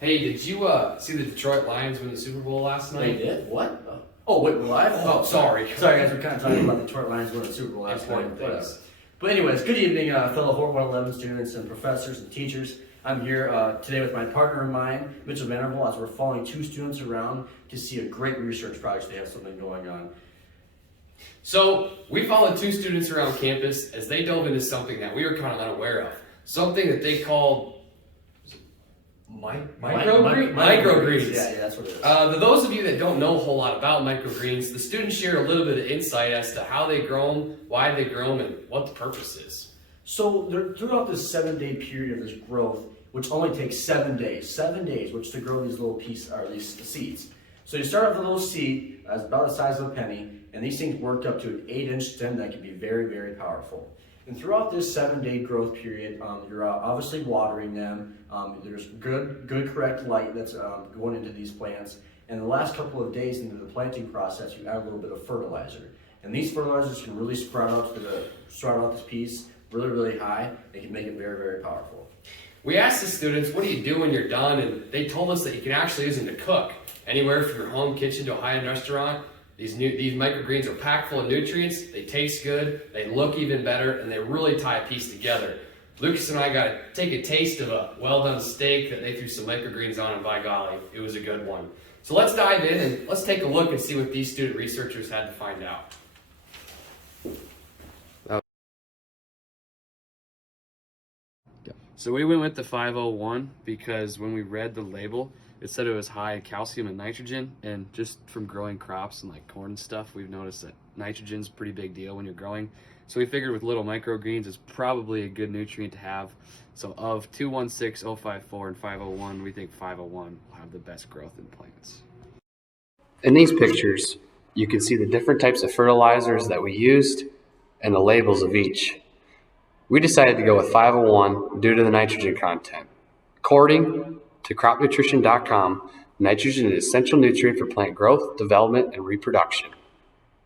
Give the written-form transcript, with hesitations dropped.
Hey, did you see the Detroit Lions win the Super Bowl last They night? did? What? Oh, wait, we're live? Oh, sorry. Sorry, guys, we're kind of talking about the Detroit Lions winning the Super Bowl last night. Important Whatever. things. But anyways, good evening, fellow Hort 111 students and professors and teachers. I'm here today with my partner of mine, Mitchell Vanderbilt, as we're following two students around to see a great research project. They have something going on. So we followed two students around campus as they dove into something that we were kind of unaware of. Something that they called microgreens. Yeah, that's what it is. To those of you that don't know a whole lot about microgreens, the students share a little bit of insight as to how they grow them, why they grow them, and what the purpose is. So throughout this 7-day period of this growth, which only takes 7 days, which to grow these little these seeds. So you start off with a little seed, that's about the size of a penny, and these things work up to an 8-inch stem that can be very, very powerful. And throughout this 7-day growth period, you're obviously watering them. There's good, correct light that's going into these plants. And the last couple of days into the planting process, you add a little bit of fertilizer. And these fertilizers can really sprout out this piece really, really high. They can make it very, very powerful. We asked the students, what do you do when you're done? And they told us that you can actually use them to cook. Anywhere from your home kitchen to a high-end restaurant. These microgreens are packed full of nutrients, they taste good, they look even better, and they really tie a piece together. Lucas and I got to take a taste of a well-done steak that they threw some microgreens on, and by golly, it was a good one. So let's dive in and let's take a look and see what these student researchers had to find out. So we went with the 501 because when we read the label, it said it was high in calcium and nitrogen, and just from growing crops and like corn and stuff, we've noticed that nitrogen's a pretty big deal when you're growing. So we figured with little microgreens, it's probably a good nutrient to have. So of 216, 054, and 501, we think 501 will have the best growth in plants. In these pictures, you can see the different types of fertilizers that we used and the labels of each. We decided to go with 501 due to the nitrogen content. According to cropnutrition.com, nitrogen is an essential nutrient for plant growth, development, and reproduction.